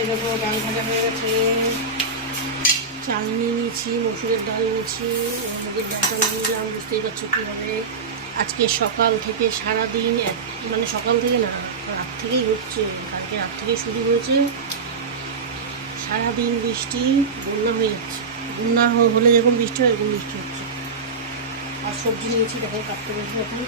এই দেখো ডাল ভাজা হয়ে গেছে, চাল নিয়ে নিয়েছি, মসুরের ডাল নিয়েছি, মুগের ডালটা নিয়ে নিলাম। বুঝতেই পারছো কীভাবে আজকে সকাল থেকে সারাদিন, মানে সকাল থেকে না, রাত থেকেই হচ্ছে, কালকে রাত থেকেই শুরু হয়েছে, সারাদিন বৃষ্টি, বন্যা হয়ে যাচ্ছে। বন্যা হলে যেরকম বৃষ্টি হয় এরকম বৃষ্টি হচ্ছে। আর সবজি নিয়েছি, দেখো কাটতে বসে এখন।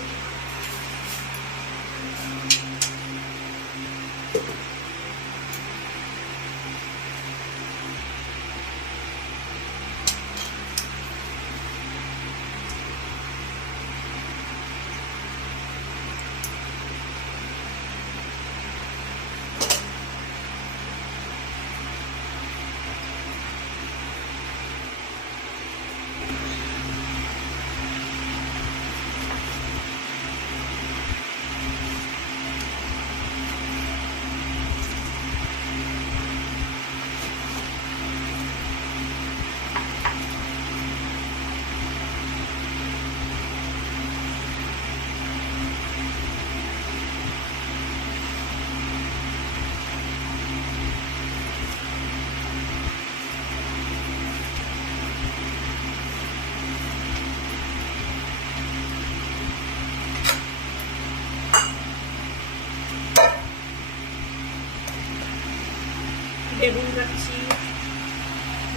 বেগুন রাখছি,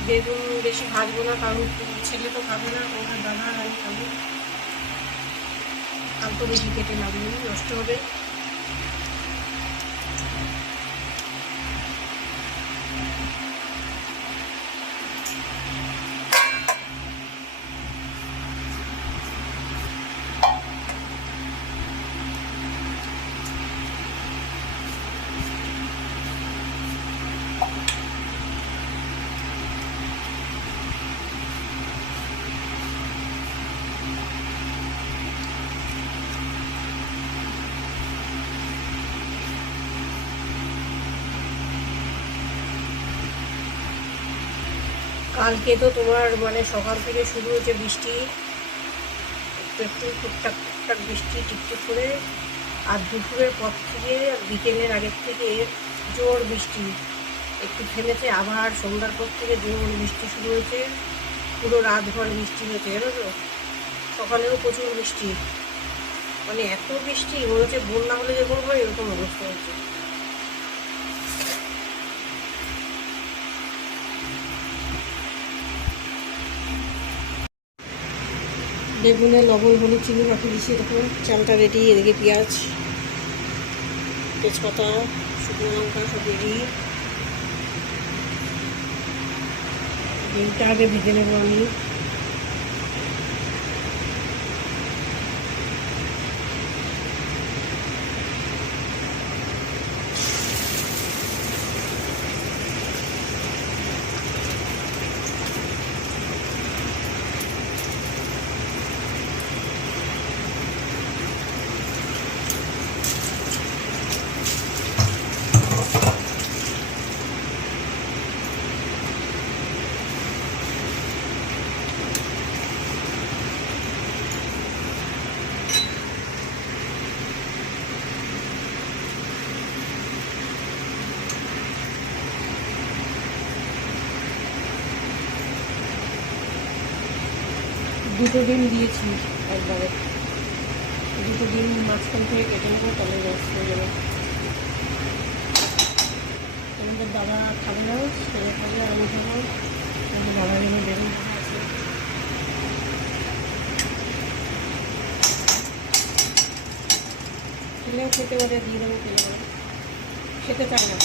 বেগুন বেশি ভাজবো না, কারণ ছেলে তো খাবে না, ওখানে দাদা আর আমি খাবো। আর তো বেশি কেটে লাগবে, নষ্ট হবে। কালকে তো তোমার মানে সকাল থেকে শুরু হয়েছে বৃষ্টি, একটু একটু টুকটাক টুকটাক বৃষ্টি টিকটিক করে, আর দুপুরের পর থেকে বিকেলের আগের থেকে জোর বৃষ্টি, একটু থেমেছে, আবার সন্ধ্যার পর থেকে জোর বৃষ্টি শুরু হয়েছে, পুরো রাতভর বৃষ্টি হয়েছে, জানো তো। সকালেও প্রচুর বৃষ্টি, মানে এত বৃষ্টি মনে হচ্ছে বন্যা হলে যেরকম হয় এরকম অবস্থা হয়েছে। বেগুনে লবণ হলুদ চিনি মাখিয়ে দিচ্ছি, দেখো চালটা রেডি। এদিকে পেঁয়াজ, তেজপাতা, শুকনো লঙ্কা সব রেডি। ডিমটা আগে ভেজে নেবো আমি। দুটো ডিম দিয়েছি একবারে, দুটো ডিম মাঝখান থেকে কেটে নেবো, তাহলে রস হয়ে যাবে। আমাদের দাদা খাবে না, ছেলে খাবে, আমি খাবো, আমাদের দাদা জন্য বেগুন আছে। ছেলেও খেতে পারে, দিয়ে দেবো, খেলে পারে, খেতে চায় না,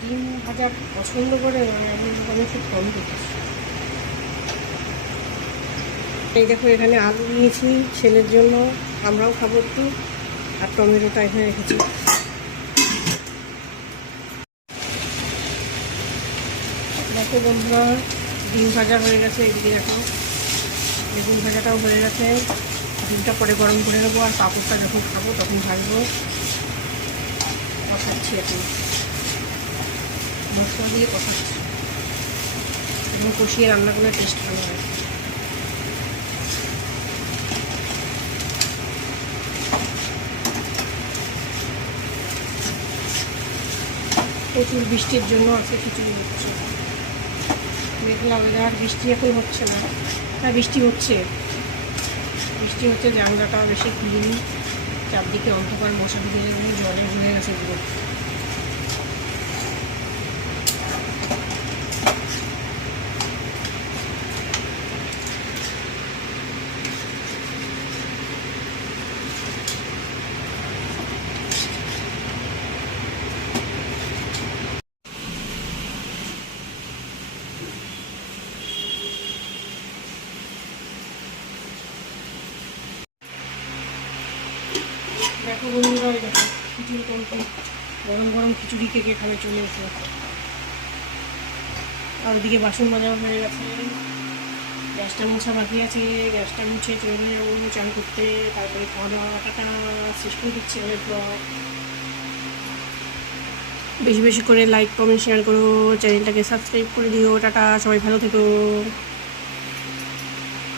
ডিম ভাজা পছন্দ করে, মানে আমি খুব কম খেতেছি। এই দেখো এখানে আলু নিয়েছি ছেলের জন্য, আমরাও খাবো একটু, আর টমেটোটা এখানে রেখেছি। দেখো বন্ধুরা, ডিম ভাজা হয়ে গেছে, এদিকে দেখো বেগুন ভাজাটাও হয়ে গেছে। ডিমটা পরে গরম করে নেবো, আর পাঁপড়টা যখন খাবো তখন ভাজবো। কষাচ্ছি এখন, মশলা দিয়ে কষাচ্ছি, এবং কষিয়ে রান্না করলে টেস্ট ভালো হয়। প্রচুর বৃষ্টির জন্য আজকে খিচুড়ি হচ্ছে। মেঘলা ওয়েদার, বৃষ্টি এখন হচ্ছে না। হ্যাঁ বৃষ্টি হচ্ছে, জানলাটা বেশি খুলিনি, চারদিকে অন্ধকার, মশা ঢুকে জলে হয়ে গেছে পুরো। দেখো বন্ধুরা, দেখো খিচুড়ি কমপ্লিট। গরম গরম খিচুড়ি কে কে খাবে চলে এসো। আর ওদিকে বাসন মাজা হয়ে গেছে, গ্যাসটা মোছা বাকি আছে, গ্যাসটা মুছে চলে যাবো চান করতে, তারপরে খাওয়া দাওয়া। টাটা, শেষ করে দিচ্ছি আমাদের ব্লগ। বেশি বেশি করে লাইক কমেন্ট শেয়ার করো, চ্যানেলটাকে সাবস্ক্রাইব করে দিও। টাটা, সবাই ভালো থেকো।